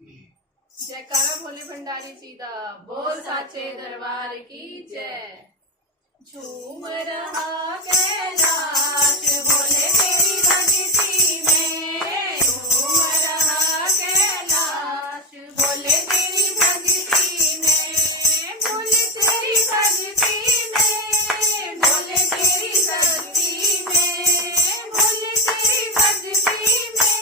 जयकारा भोले भंडारी जी दा, बोल साचे दरबार की जय। झूम रहा कैलाश भोले तेरी भक्ति में, झूम रहा कैलाश भोले तेरी भक्ति में, भोले तेरी भक्ति में, भोले तेरी भक्ति में, भोले तेरी भक्ति में,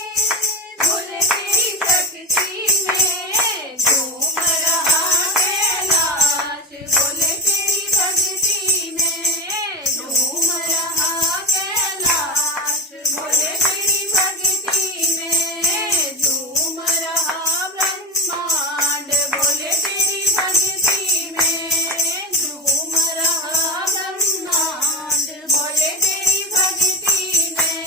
भोले तेरी भक्ति में, झूम रहा कैलाश भोले तेरी भक्ति में, झूम रहा कैलाश भोले तेरी भक्ति में, झूम रहा ब्रह्मांड भोले तेरी भक्ति में, झूम रहा ब्रह्मांड भोले तेरी भक्ति में।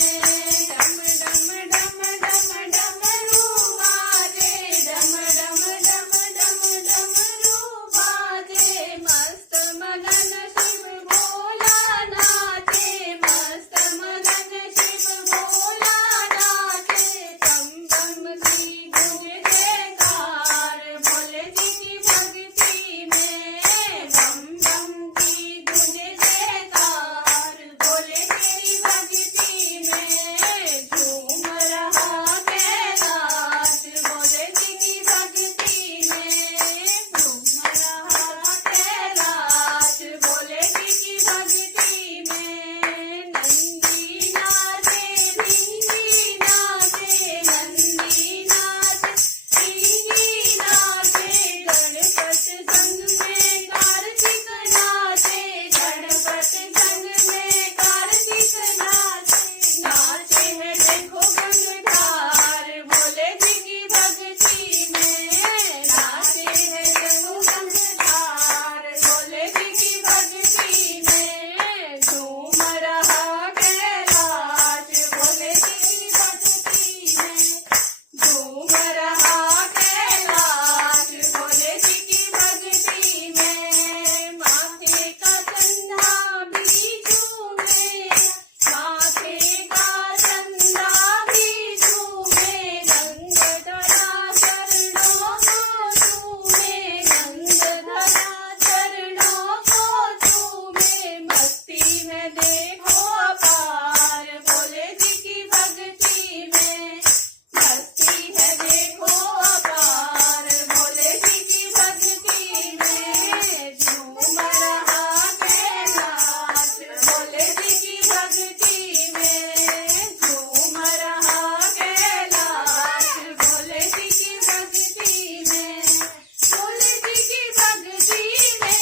डम डम डम डम डमरू बाजे, डम डम डम डम डमरू बाजे, मस्त मगन शिव भोला नाचे, मस्त मगन शिव भोला नाचे, बम बम की गूंजे जयकार भोले जी की भक्ति में, बम बम की गूंजे जयकार भोले तेरी भक्ति में, झूम रहा कैलाश भोले जी की भक्ति में, झूम रहा कैलाश भोले जी की भक्ति में। नंदी नाचे भिंगी नाचे, नंदी नाचे भिंगी नाचे, गणपत संग में कार्तिक नाचे, गणपत संग में कार्तिक नाचे, नाचे है देखो गंगाधार भोले जी की भक्ति में, नाचे है देखो गंगाधार भोले जी की भक्ति में, झूम रहा कैलाश भोले जी की भक्ति में, झूम रहा कैलाश भोले जी की भक्ति में। माथे का चंदा भी झूमे, माथे का चंदा भी झूमे, गंगाधरा चरणों को झूमे, गंगाधरा चरणों को झूमे, मस्ती में देखो अपार भोले जी की भक्ति में, मस्ती है देखो अपार भोले जी की भक्ति में, झूम रहा कैलाश भोले जी की भक्ति में, झूम रहा कैलाश भोले जी की भक्ति में, भोले जी की भक्ति में,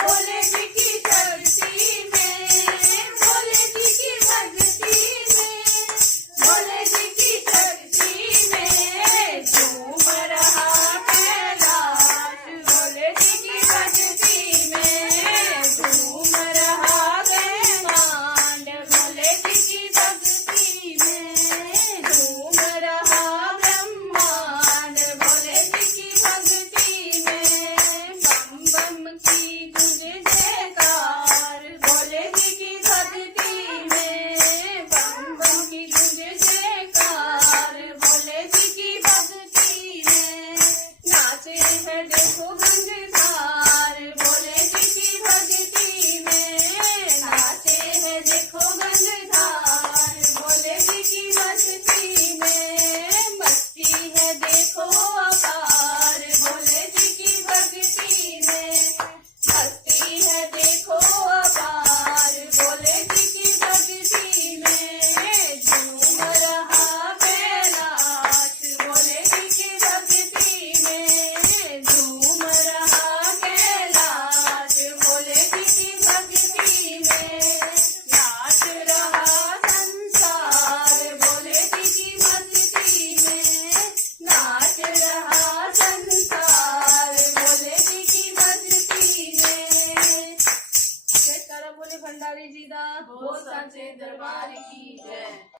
भोले जी की भक्ति में, भोले जी की भक्ति में, भोले जी की भक्ति में, झूम रहा कैलाश भोले जी की भक्ति में, झूम रहा ब्रह्मांड भोले जी की भक्ति में, झूम रहा ब्रह्मांड भोले जी की भक्ति में, बम बम की गूंजे जयकार भोले जी की भक्ति में, बम बम की गूंजे जयकार भोले जी की भक्ति में, नाचे है देखो गंगाधार भोले जी की भक्ति में, नाचे है देखो गंगाधार भोले जी की भक्ति में, मस्ती है देखो अपार भोले जी की भक्ति में, मस्ती है देखो अपार भोले जी की भक्ति में, झूम रहा कैलाश भोले जी की भक्ति में, झूम रहा कैलाश भोले जी की भक्ति में, नाच रहा संसार भोले जी की भक्ति में, नाच रहा संसार भोले जी की भक्ति में। जयकारा भोले भंडारी जी दा, बोल साचे दरबार की जय।